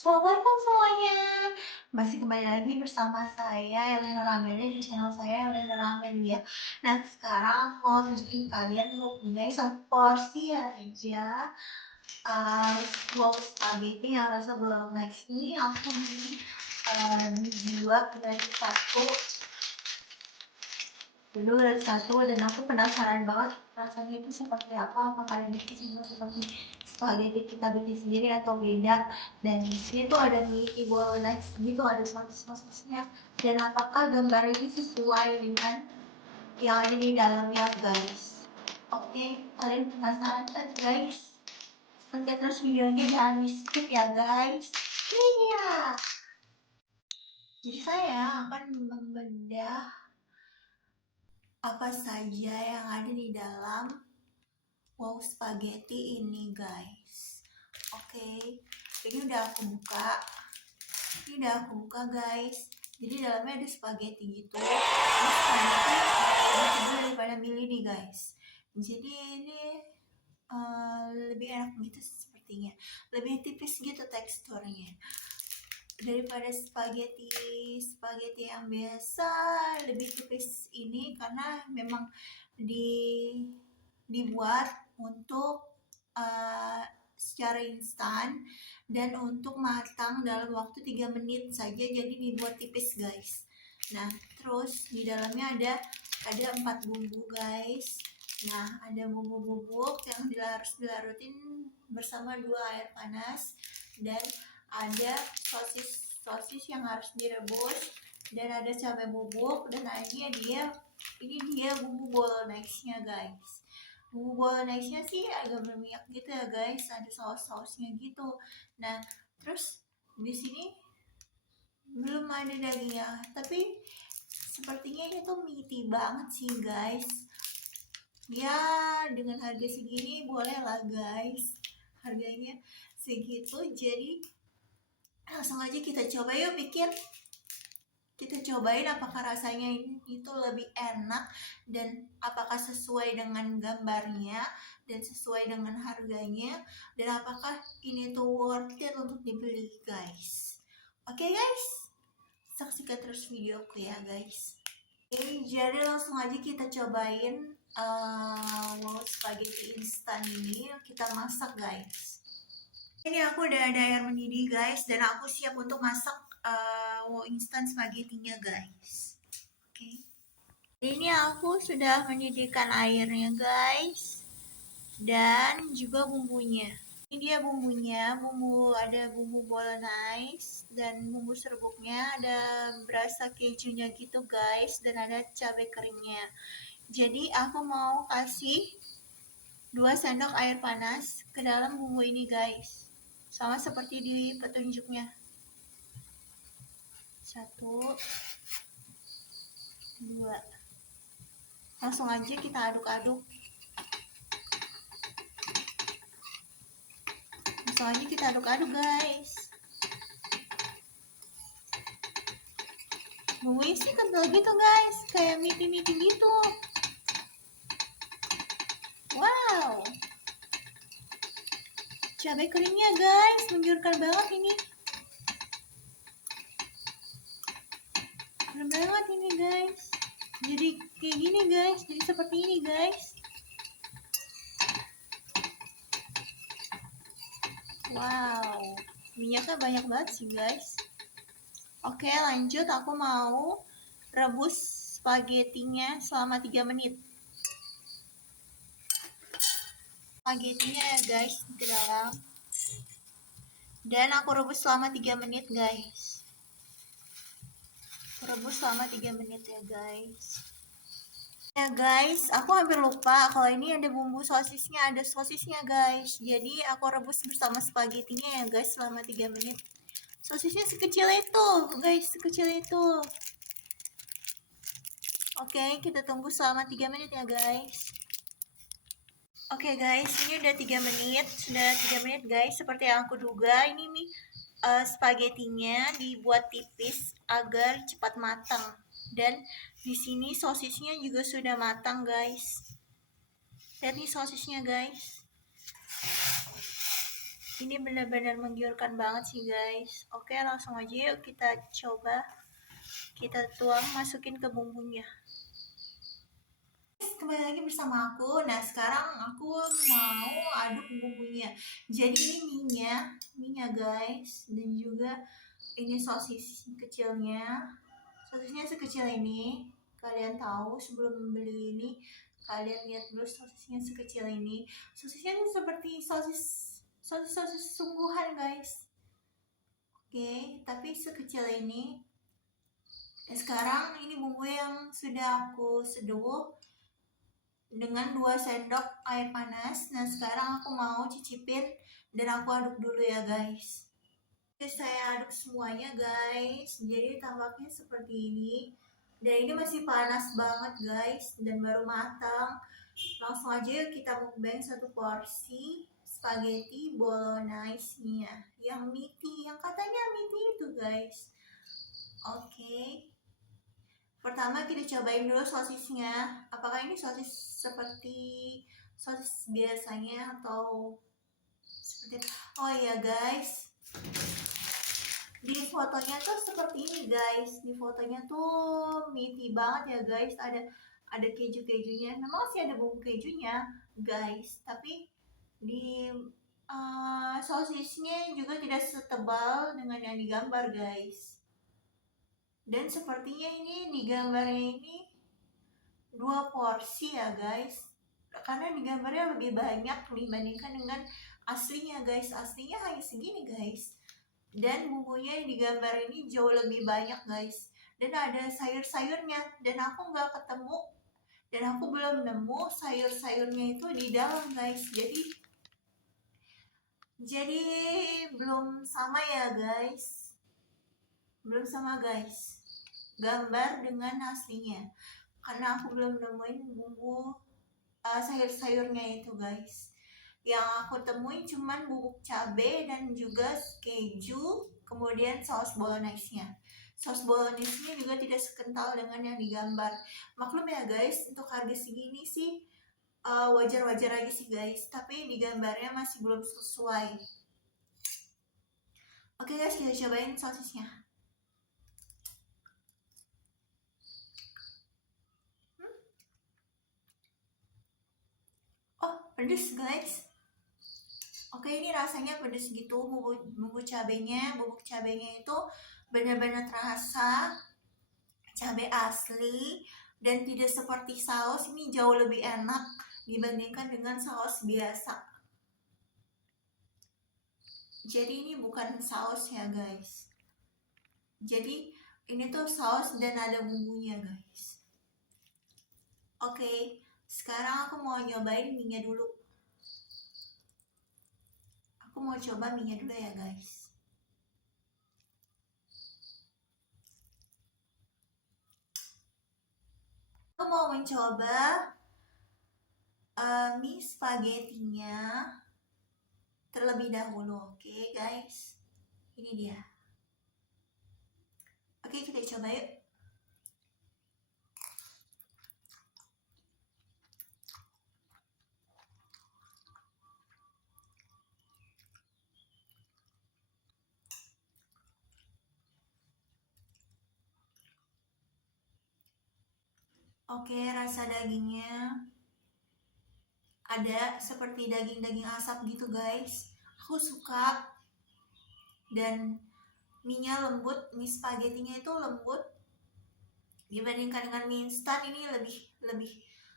Assalamualaikum semuanya. Masih kembali lagi bersama saya Elena Rameli di channel saya Elena Rameli ya. Nah sekarang aku mau tunjukin kalian mempunyai satu porsi aja box spaghetti yang rasa bolognese ini aku beli dijual dari satu dan aku penasaran banget rasanya itu seperti apa, apakah kalian bikin sama seperti spaghetti kita bikin sendiri atau beda. Dan di sini tuh ada mie bolognese gitu, ada sosis-sosisnya, dan apakah gambar ini sesuai dengan yang ada di dalamnya guys. Oke, kalian penasaran kan guys? Nanti terus videonya jangan di skip ya guys. Iya, jadi saya akan membedah apa saja yang ada di dalam wow spaghetti ini guys. Oke, ini udah aku guys. Jadi dalamnya ada spaghetti gitu. Ini spaghetti daripada mili nih guys. Jadi ini lebih enak gitu sepertinya, lebih tipis gitu teksturnya daripada spaghetti yang biasa. Lebih tipis ini karena memang dibuat untuk secara instan dan untuk matang dalam waktu 3 menit saja, jadi dibuat tipis guys. Nah terus di dalamnya ada 4 bumbu guys. Nah ada bumbu bubuk yang harus dilarutin bersama 2 air panas, dan ada sosis yang harus direbus, dan ada cabai bubuk, dan ini dia bumbu bolognese-nya guys. Bumbu bolognese-nya sih agak berminyak gitu ya guys, ada saus-sausnya gitu. Nah terus di sini belum ada dagingnya, tapi sepertinya itu meaty banget sih guys. Ya dengan harga segini boleh lah guys, harganya segitu. Jadi langsung aja kita coba yuk kita cobain apakah rasanya itu lebih enak, dan apakah sesuai dengan gambarnya dan sesuai dengan harganya, dan apakah ini tuh worth it untuk dibeli guys. Oke guys, saksikan terus videoku ya guys. Oke, jadi langsung aja kita cobain spaghetti instan ini, kita masak guys. Ini aku udah ada air mendidih guys, dan aku siap untuk masak instan spaghettinya guys. Oke. Ini aku sudah mendidihkan airnya guys, dan juga bumbunya. Ini dia bumbunya, ada bumbu bolognese dan bumbu serbuknya, ada berasa kejunya gitu guys, dan ada cabai keringnya. Jadi aku mau kasih 2 sendok air panas ke dalam bumbu ini guys, sama seperti di petunjuknya. 1, 2. Langsung aja kita aduk-aduk. Langsung aja kita aduk-aduk guys. Bumbunya sih kental gitu guys, kayak miti-miti gitu. Wow, cabai keringnya guys menggiurkan banget ini. Keren banget ini guys. Jadi kayak gini guys, jadi seperti ini guys. Wow, minyaknya banyak banget sih guys. Oke lanjut, aku mau rebus spagettinya selama 3 menit. Spagettinya ya guys di dalam, dan aku rebus selama 3 menit guys. Rebus selama 3 menit ya guys. Ya guys, aku hampir lupa kalau ini ada bumbu sosisnya, ada sosisnya guys. Jadi aku rebus bersama spagettinya ya guys selama 3 menit. Sosisnya sekecil itu guys, sekecil itu. Oke, kita tunggu selama 3 menit ya guys. Oke guys, ini udah 3 menit, sudah 3 menit guys. Seperti yang aku duga, ini nih spagettinya dibuat tipis agar cepat matang. Dan di sini sosisnya juga sudah matang guys. Lihat nih sosisnya guys. Ini benar-benar menggiurkan banget sih guys. Oke, langsung aja yuk kita coba. Kita tuang, masukin ke bumbunya. Kembali lagi bersama aku. Nah, sekarang aku mau aduk bumbunya. Jadi ini minyak guys, dan juga ini sosis kecilnya. Sosisnya sekecil ini. Kalian tahu sebelum membeli ini, kalian lihat dulu sosisnya sekecil ini. Sosisnya ini seperti sosis sungguhan guys. Oke, tapi sekecil ini. Dan sekarang ini bumbu yang sudah aku seduh dengan 2 sendok air panas. Nah, sekarang aku mau cicipin dan aku aduk dulu ya guys. Oke, saya aduk semuanya guys. Jadi tampaknya seperti ini. Dan ini masih panas banget guys, dan baru matang. Langsung aja yuk kita mukbang satu porsi spaghetti bolognese-nya. Yang meaty, yang katanya meaty itu guys. Oke. Pertama kita cobain dulu sosisnya. Apakah ini sosis seperti sosis biasanya atau seperti, oh iya guys, di fotonya tuh seperti ini guys. Di fotonya tuh meaty banget ya guys. Ada kejunya. Memang sih ada bumbu kejunya guys, tapi di sosisnya juga tidak setebal dengan yang digambar guys. Dan sepertinya ini di gambarnya ini 2 porsi ya guys, karena di gambarnya lebih banyak dibandingkan dengan aslinya guys. Aslinya hanya segini guys, dan bumbunya yang di gambar ini jauh lebih banyak guys, dan ada sayur-sayurnya, dan aku nggak ketemu, dan aku belum nemu sayur-sayurnya itu di dalam guys. Jadi belum sama ya guys, belum sama guys gambar dengan aslinya, karena aku belum nemuin bumbu sayur-sayurnya itu guys. Yang aku temuin cuman bubuk cabai dan juga keju, kemudian saus bolognese-nya. Saus bolognese-nya juga tidak sekental dengan yang digambar. Maklum ya guys, untuk harga segini sih wajar-wajar aja sih guys, tapi di gambarnya masih belum sesuai. Oke guys, kita cobain sosisnya. Oh, pedes guys. Oke, ini rasanya pedes gitu. Bubuk cabenya itu benar-benar terasa cabai asli, dan tidak seperti saus. Ini jauh lebih enak dibandingkan dengan saus biasa. Jadi ini bukan saus ya guys. Jadi ini tuh saus dan ada bumbunya guys. Oke, sekarang aku mau nyobain mie-nya dulu. Aku mau coba mie-nya dulu ya guys. Aku mau mencoba mie spaghettinya terlebih dahulu. Oke guys, ini dia. Oke, kita coba yuk. Oke, rasa dagingnya ada seperti daging-daging asap gitu guys. Aku suka. Dan mie-nya lembut, mie spaghettinya itu lembut. Dibandingkan dengan mie instan, ini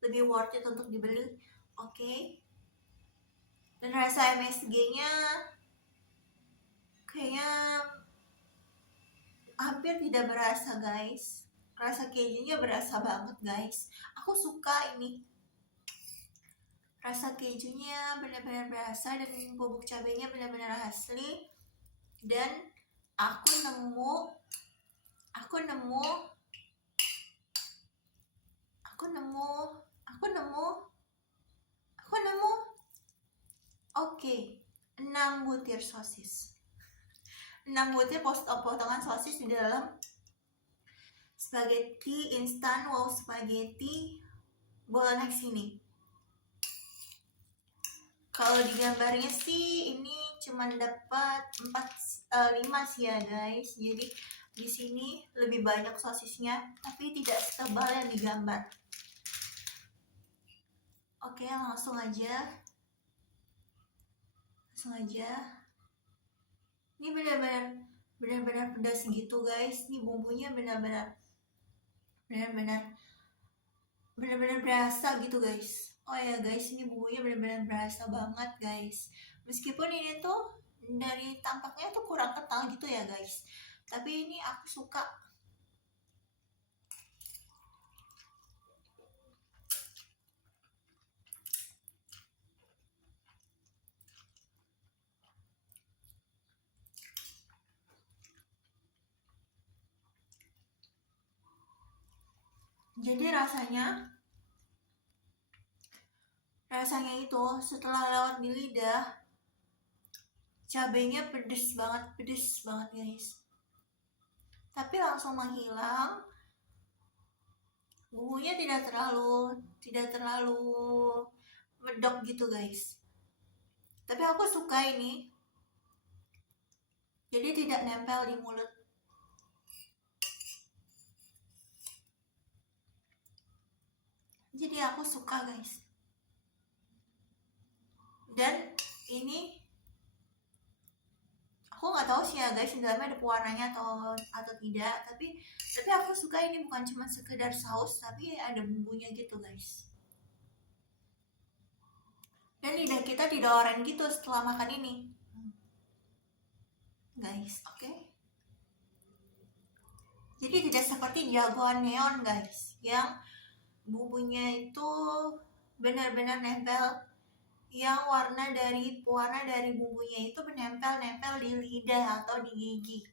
lebih worth it untuk dibeli. Oke. Dan rasa MSG-nya kayaknya hampir tidak berasa guys. Rasa kejunya berasa banget guys. Aku suka ini. Rasa kejunya benar-benar berasa, dan bubuk cabenya benar-benar asli. Dan aku nemu oke, 6 butir sosis. 6 butir potongan sosis di dalam spaghetti instan wow spaghetti bolognese ini. Kalau di gambarnya sih ini cuma dapat 5 sih ya guys. Jadi di sini lebih banyak sosisnya, tapi tidak setebal yang digambar. Oke, langsung aja. Ini benar-benar pedas gitu guys. Ini bumbunya benar-benar berasa gitu guys. Oh ya guys, ini bumbunya benar-benar berasa banget guys. Meskipun ini tuh dari tampaknya tuh kurang kental gitu ya guys, tapi ini aku suka. Jadi rasanya itu setelah lewat di lidah, cabenya pedes banget guys, tapi langsung menghilang. Bumbunya tidak terlalu medok gitu guys, tapi aku suka ini, jadi tidak nempel di mulut. Jadi aku suka guys. Dan ini aku nggak tahu sih ya guys, di dalamnya ada pewarnanya atau tidak, tapi aku suka ini bukan cuma sekedar saus, tapi ada bumbunya gitu guys. Dan lidah kita tidak oranye gitu setelah makan ini guys. Oke. Jadi tidak seperti jagoan neon guys, yang bumbunya itu benar-benar nempel, yang pewarna dari bumbunya itu menempel di lidah atau di gigi.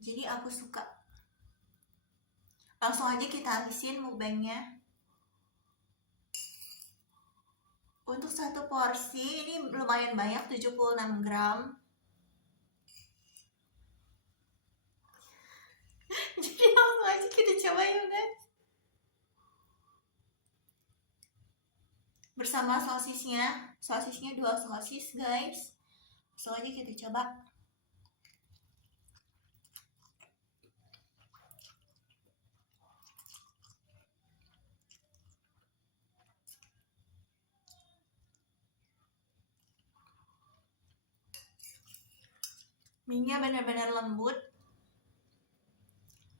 Jadi aku suka. Langsung aja kita habisin mukbangnya. Untuk satu porsi ini lumayan banyak, 76 gram. Jadi langsung aja kita coba yuk guys. Bersama sosisnya 2 sosis guys. Langsung aja kita coba. Minyak benar-benar lembut,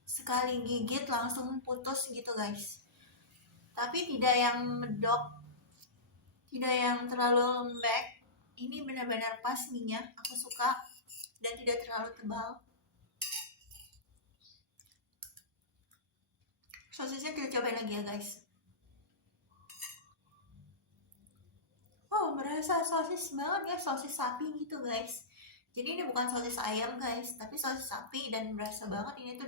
sekali gigit langsung putus gitu guys, tapi tidak yang medok, tidak yang terlalu lembek. Ini benar-benar pas minyak, aku suka, dan tidak terlalu tebal. Sosisnya kita cobain lagi ya guys. Oh, berasa sosis banget ya, sosis sapi gitu guys. Jadi ini bukan sosis ayam guys, tapi sosis sapi, dan berasa banget ini tuh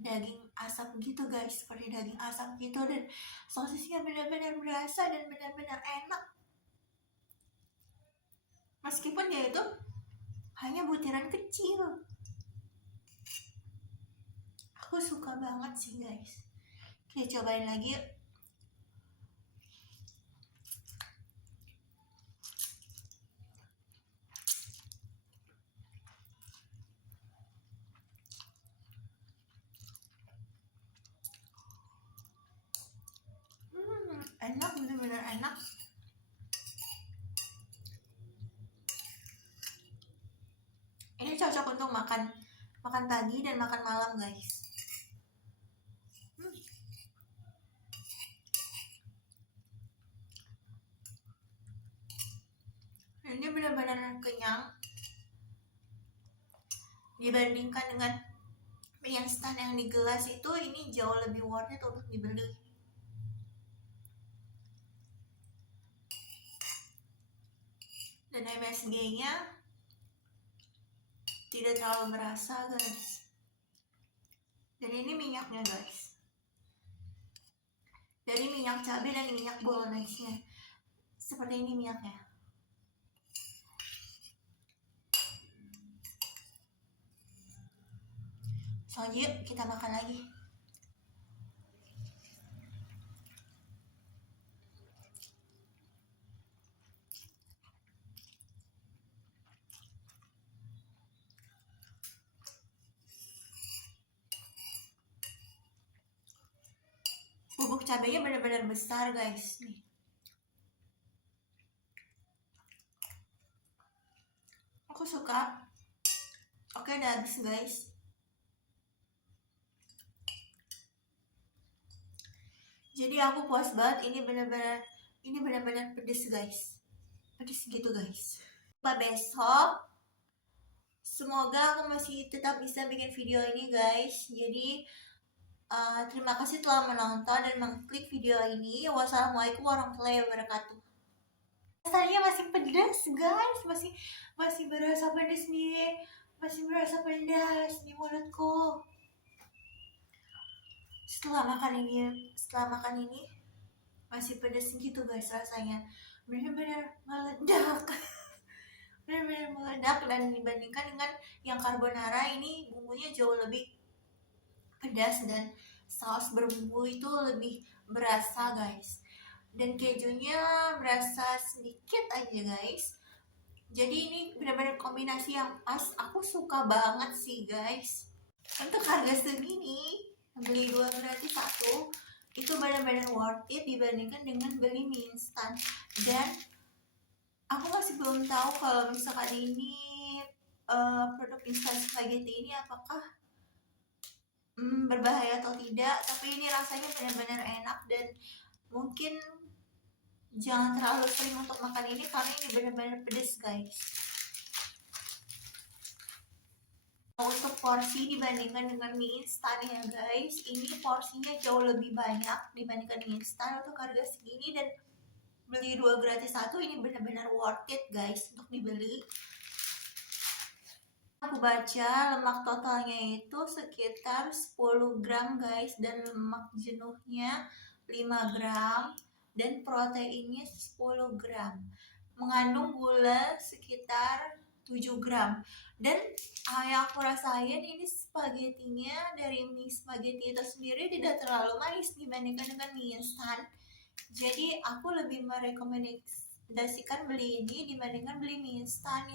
daging asap gitu guys, seperti daging asap gitu, dan sosisnya benar-benar berasa dan benar-benar enak. Meskipun dia itu hanya butiran kecil, aku suka banget sih guys. Kita cobain lagi yuk. Enak, bener-bener enak. Ini cocok untuk makan pagi dan makan malam guys. Ini benar-benar kenyang dibandingkan dengan mie instan yang di gelas itu. Ini jauh lebih worth it untuk dibeli. Dan MSG-nya tidak terlalu berasa guys. Dan ini minyaknya guys, dari minyak cabai dan minyak bolognese-nya, seperti ini minyaknya. Selanjutnya kita makan lagi. cabenya benar-benar besar guys nih. Aku suka. Oke, udah habis guys. Jadi aku puas banget. Ini benar-benar pedes guys. Pedes gitu guys. Besok semoga aku masih tetap bisa bikin video ini guys. Jadi terima kasih telah menonton dan mengklik video ini. Wassalamualaikum warahmatullahi wabarakatuh. Rasanya masih pedas guys, masih berasa pedas nih, masih berasa pedas di mulutku. Setelah makan ini masih pedas gitu guys rasanya, benar-benar meledak. Benar-benar meledak, dan dibandingkan dengan yang carbonara ini bumbunya jauh lebih pedas dan saus berbumbu itu lebih berasa guys, dan kejunya berasa sedikit aja guys. Jadi ini benar-benar kombinasi yang pas. Aku suka banget sih guys. Untuk harga segini beli 2 gratis 1 itu benar-benar worth it dibandingkan dengan beli mie instan. Dan aku masih belum tahu kalau misalkan ini produk instan spaghetti ini apakah berbahaya atau tidak, tapi ini rasanya benar-benar enak dan mungkin jangan terlalu sering untuk makan ini karena ini benar-benar pedas guys. Untuk porsi dibandingkan dengan mie instan ya guys, ini porsinya jauh lebih banyak dibandingkan mie instan untuk harga segini, dan beli 2 gratis 1 ini benar-benar worth it guys untuk dibeli. Aku baca lemak totalnya itu sekitar 10 gram guys, dan lemak jenuhnya 5 gram, dan proteinnya 10 gram. Mengandung gula sekitar 7 gram. Dan yang aku rasain ini spagettinya dari mie spaghetti itu sendiri tidak terlalu manis dibandingkan dengan mie instan. Jadi aku lebih merekomendasikan beli ini dibandingkan beli mie instan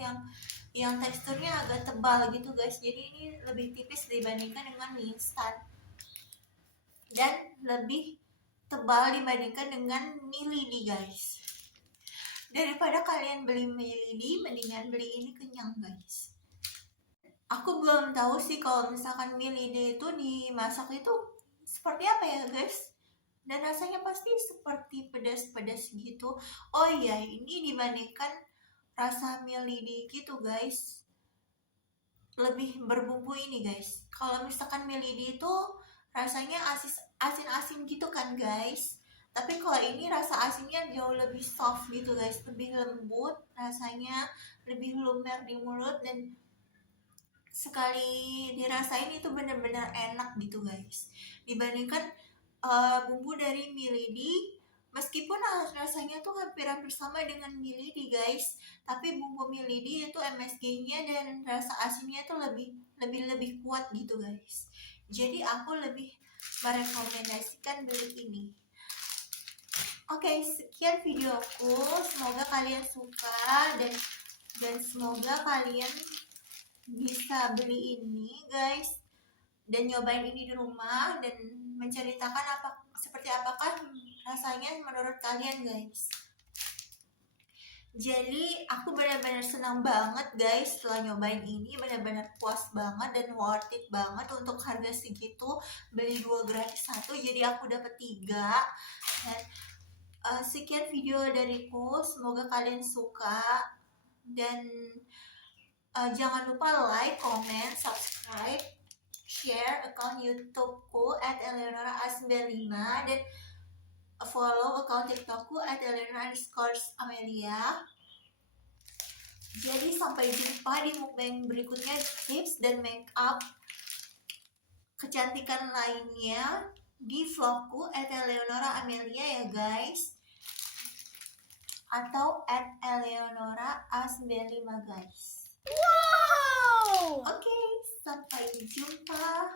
yang teksturnya agak tebal gitu guys. Jadi ini lebih tipis dibandingkan dengan mie instan dan lebih tebal dibandingkan dengan mie lidi guys. Daripada kalian beli mie lidi, mendingan beli ini, kenyang guys. Aku belum tahu sih kalau misalkan mie lidi itu dimasak itu seperti apa ya guys, dan rasanya pasti seperti pedas-pedas gitu. Oh iya, ini dibandingkan rasa mie lidi gitu guys, lebih berbumbu ini guys. Kalau misalkan mie lidi itu rasanya asin-asin gitu kan guys, tapi kalau ini rasa asinnya jauh lebih soft gitu guys, lebih lembut rasanya, lebih lumer di mulut, dan sekali dirasain itu benar-benar enak gitu guys. Dibandingkan bumbu dari mie lidi, meskipun rasanya tuh hampir sama dengan mie lidi guys, tapi bumbu mie lidi itu MSG-nya dan rasa asinnya itu lebih kuat gitu guys. Jadi aku lebih merekomendasikan beli ini. Oke, sekian videoku. Semoga kalian suka dan semoga kalian bisa beli ini guys dan nyobain ini di rumah dan menceritakan seperti apakah rasanya menurut kalian guys. Jadi aku benar-benar senang banget guys setelah nyobain ini, benar-benar puas banget dan worth it banget untuk harga segitu. Beli 2 gratis 1, jadi aku dapat 3. Dan sekian video dariku, semoga kalian suka, dan jangan lupa like, comment, subscribe, share account YouTubeku @eleonora95 dan follow account TikTokku @eleonora_amelia. Jadi sampai jumpa di mukbang berikutnya, tips dan make up kecantikan lainnya di vlogku @eleonora_amelia ya guys, atau @eleonora95 guys. Wow. Oke, sampai jumpa.